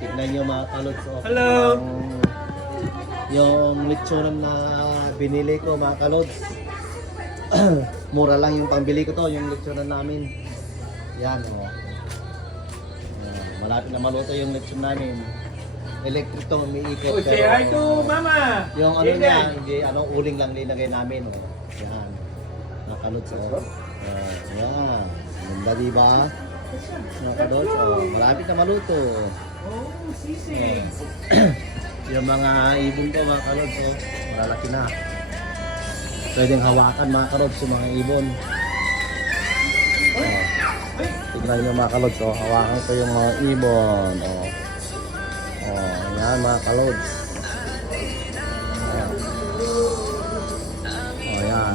tignan nyo mga kalods. Oh. Hello! Yung lechonan na binili ko mga kalods. Mura lang yung pambili ko to, yung lechonan namin. Yan oh. Malapit na maluto yung lechon namin. Electric to, umiikot. Oh, say hi to Mama! Yung ano Aiden. niya, hindi, uling lang nilagay namin. Oh. Yan. Nakalods oh. Yan. Ganda diba? Nakalods oh. Malapit na maluto. Oh, sisig! Yung mga ibon ko mga kalods oh. Malalaki na. Pwedeng hawakan mga kalods yung mga ibon. Oh. Tignan nyo mga kalods oh. Hawakan ko yung mga ibon. Oh. Oh, yan mga kalods. Oh, yan.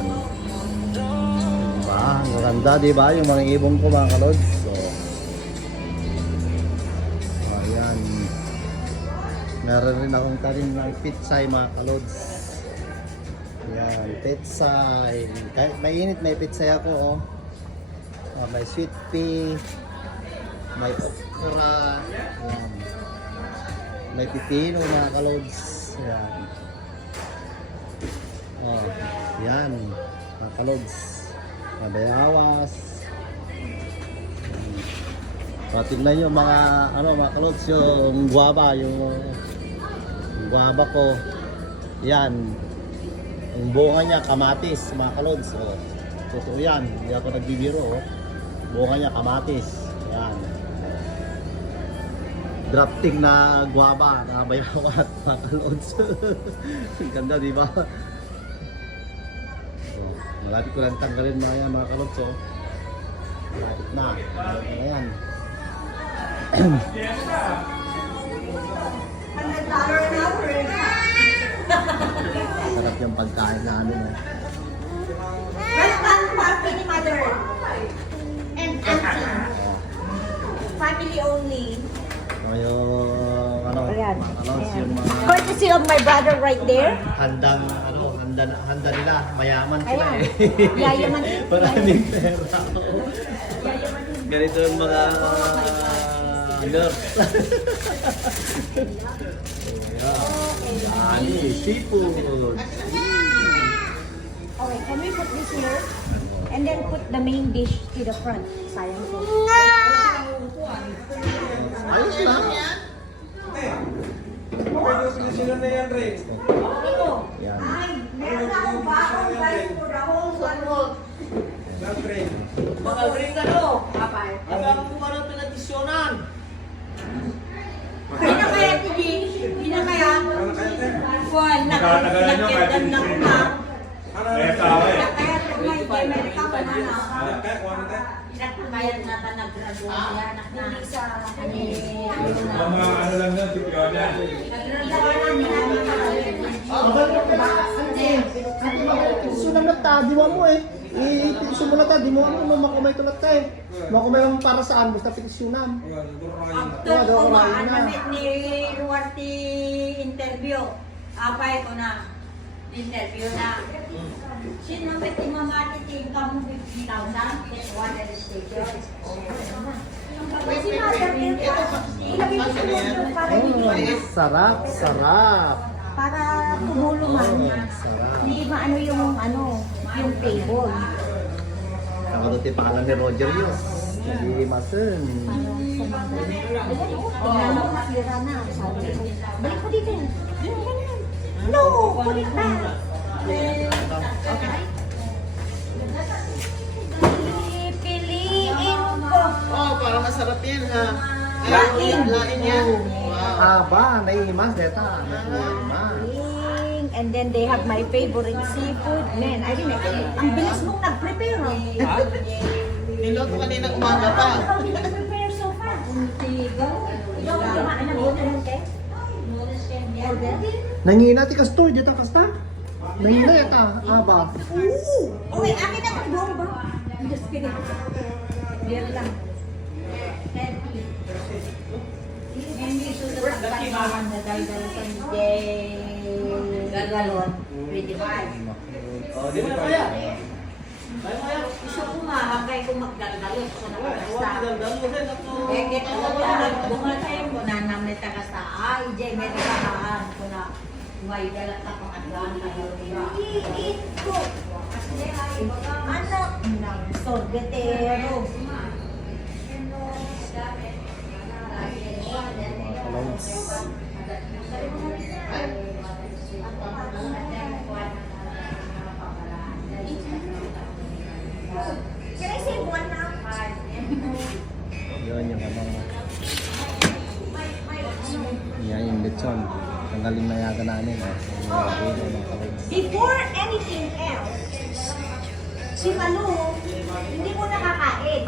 Diba? Maganda diba yung mga ibon ko mga kalods. Oh, yan. Meron rin akong tanim ng pitsay mga kalods. Yan, pitsay. Kahit mainit may pitsay ako oh. Oh, may sweet pea. May okra. Yan. May pipino mga kalods. Yan. Oh, yan mga kalods. May bayawas. So, tignan nyo mga mga kalods, yung guava, yung guava ko. Yan. Yung bunga niya kamatis mga kalods. Oh, totoo yan. Hindi ako nagbibiro oh. Bunga niya kamatis. Yan. Drafting na guava na bayawat mga kalods. Ganda di ba? So, malapit ko lang tanggalin mga kalods oh. Malapit na. Malapit na yan. Sarap yung pagkain namin eh. Welcome family ni mother and auntie. Family only. So, yung Ayan. mga kalods, yung mga Courtesy of my brother right there. handang handa nila, mayaman sila Ayan. eh. Yayaman. Maraming pera. Ganito yung mga nurse. Yan, seafood. Okay, can we put this here? And then put the main dish to the front. Sayang ko. Ayos lang. Sino na yan, Ray? Yan. Meron akong baong guys for the whole world. Ray. Magaling ka no? Papay. Ang ang mga ng pinagdisyonan. Hindi na kaya, Tiji. Hindi na kaya. Kuhan, nakagyan na ko na. Kaya tao eh. Kaya may Amerika ko na na. Kaya kuha na tayo. Kaya na ta nag-graduate yan. Hindi sa Mga ano lang yun, tipiyon yan. Sunan na ta, di mo eh. Ipitisyon mo na ta, di mo makumay tulat ta eh. Makumay mo para saan, basta pitisyonan. After ko manamit ni Duarte interview, apay ko na interview na. Sino may timamati ting kamu 50,000? That's one registration. Si Mother ilagay ko sa mundo para Sarap, sarap. para tumulungan. Sarap. Hindi maano yung table. Ako doon yung pangalan ni Roger yun. Hindi masun. Tingnan mo nasira na. Sabi ko, balik ko dito. No, kulit na. Okay. Piliin ko. Oh, parang masarap yan ha. Lain. Lain yan. Aba, naiimas, deta. Naiimas. And then they have my favorite seafood. Man, I didn't ang bilis mong nag-prepare. Niloto kanina umaga pa. How did you prepare so fast? Ikaw ang kumain ng buto ng cake? Nangina ti kasto, di ta kasta. Nangina yata, aba. Okay, akin na itong buong ba? I'm just kidding. Beer lang. Hindi ito sa pagkakibahan na dahil sa galon. 25. Oh, dito pa yan. Gusto ko mahagay kung magdaldalo sa nakakasta. Daldal mo din ako. Eh, kaya ko bumatay mo na namin taga May dalat na pangatlaan tayo. Iit ko. Anak ng sorbetero. Mga kalods. Can I say one now? Yun yung ano. Yan yung lechon. Tanggalin na yata namin. Yung mga kalods. Before anything else, si Malu, hindi mo nakakain.